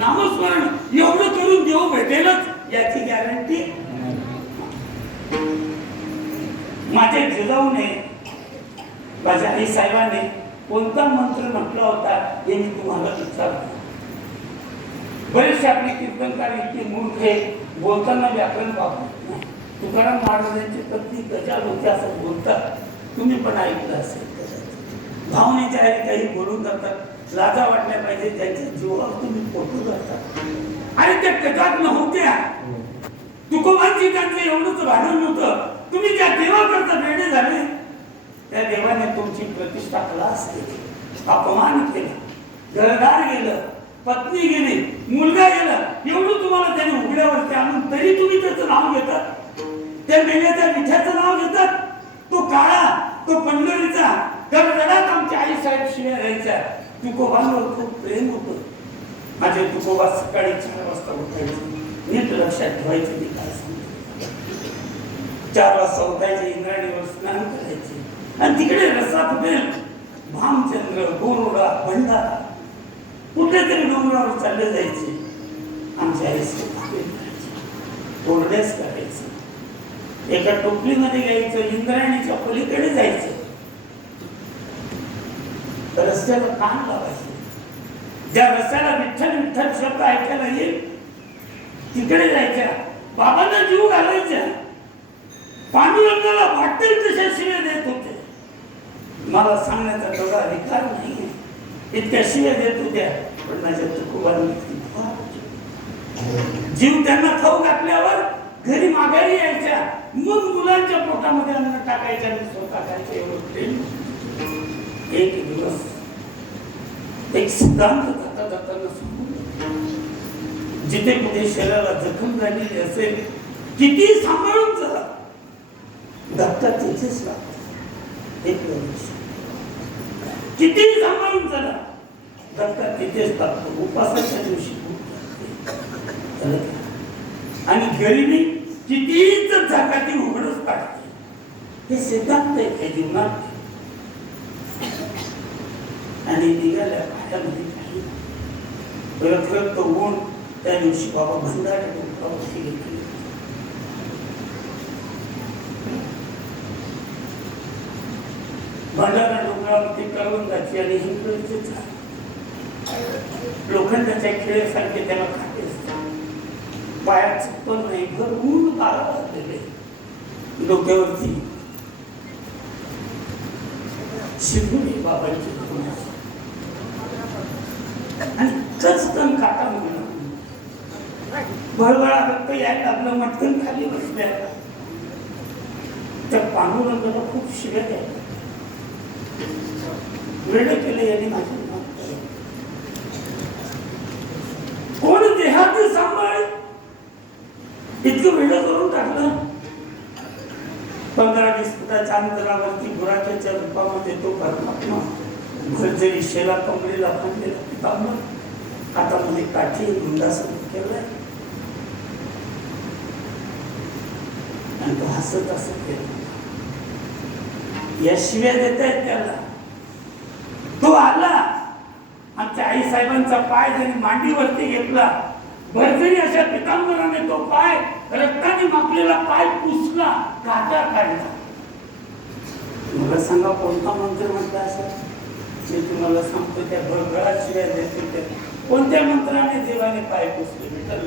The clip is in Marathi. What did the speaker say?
नामस्मरण एवढं करून देव भेटेलच याची गॅरंटी माझ्या जिजाऊने माझ्या आई साहेबांनी कोणता मंत्र म्हटला होता हे मी तुम्हाला विचारतो. बरेचसे आपले कीर्तनकार इतके मूर्ख हे बोलताना व्याकरण वापरत नाही. तुकाराम महाराजांची पत्नी गजाल होते असं बोलतात, तुम्ही पण ऐकलं असेल. भावनेच्या आहे काही बोलून जातात, लाजा वाटल्या पाहिजे त्यांच्या जीवावर तुम्ही फोटो जातात आणि त्या कथात नव्हत्या. तुकोबांची त्यांचं एवढंच भांडण होतं, तुम्ही ज्या देवाकरता वेडे झाले त्या देवाने तुमची प्रतिष्ठा क्लास केली, अपमान केला, घरदार गेलं, पत्नी गेली, मुलगा गेला, एवढं तुम्हाला त्याने उघड्यावरती आणून तरी तुम्ही त्याचं नाव घेतात. त्या मेल्याच्या मिठ्याचं नाव घेतात. तो काळा, तो पंढरीचा गडगडात आमची आई साहेब शिव्या द्यायच्या. तुकोबांवर खूप प्रेम होतं. माझे तुकोबा सकाळी 4 वाजता उठायचे, नीट लक्षात ठेवायचे. मी काय सांगतो, 4 वाजता उठायचे, इंद्रायणीवर स्नान करायचे आणि तिकडे रस्ता फुटेल भामचंद्र, गोरोडा, भंडारा कुठेतरी डोंगरावर चालले जायचे. आमच्या आई साहेब ओरडेच करायचं. एका टोपलीमध्ये घ्यायचं, इंद्रायणीच्या पलीकडे जायचं, रस्त्याला कान लावायचं. ज्या रस्त्याला विठ्ठल विठ्ठल शब्द ऐकायला येईल तिकडे जायच्या. बाबांना जीव घालायच्या. पांडुरंगाला वाटेल तशा शिव्या देत होते. मला सांगण्याचा तेवढा अधिकार नाही, इतक्या शिव्या देत होत्या. पण माझ्या तुकोबांनी जीव त्यांना खाऊ घातल्यावर घरी माघारी यायच्या, मग मुलांच्या पोटामध्ये अन्न टाकायच्या आणि स्वतः खायचं. एवढं प्रेम. एक दिवस एक सिद्धांत जाता जाताना जिथे कुठे शरीराला जखम झालेली असेल, किती सांभाळून चला, धक्का तिथेच लागतो. एक वर्ष किती सांभाळून चला, धक्का तिथेच लागतो. उपासाच्या दिवशी आणि गरिबी कितीच झाकाती उघडच काढते. हे सिद्धांत आहे जीवनात. आणि निघाल्या पायामध्ये काही रखरख ऊन. त्या दिवशी बाबा भंडारा डोंगरावरती गेले. भंडारा डोंगरावरती करवंदाची आणि हिंगळीचे झाड, लोखंडाच्या खिळ्यासारखे त्याला खाते असतात. पायात चप्पल नाही, घर ऊन गारा लागलेले, डोक्यावरती शिवली बाबांची आणि चचकन काटा म्हणून भरभरा रक्त यायला आपलं मटकन खाली बसल्या. त्या पांडुरंगाला खूप शिव्या द्यायला वेळ केले यांनी. माझे कोण देहात सांभाळ इतकं वेळ करून टाकलं. 15-20 फुटाच्या अंतरावरती गुराख्याच्या रूपामध्ये तो परमात्मा भरजरी शेला कमरेला बांधलेला पितांबर, हातामध्ये काठी गुंडासन केलाय आणि तो हसत हसत केला. या शिव्या देत आहेत त्याला. तो आला, आमच्या आई साहेबांचा पाय जरी मांडीवरती घेतला, भरजरी अशा पितांबराने तो पाय, रक्ताने मापलेला पाय पुसला, काटा काढला. मला सांगा कोणता मंत्र म्हटला असेल? मी तुम्हाला सांगतो, त्या भरभरात शिव्या देत होत्या. कोणत्या मंत्राने देवाने पाय पुसले? विठ्ठल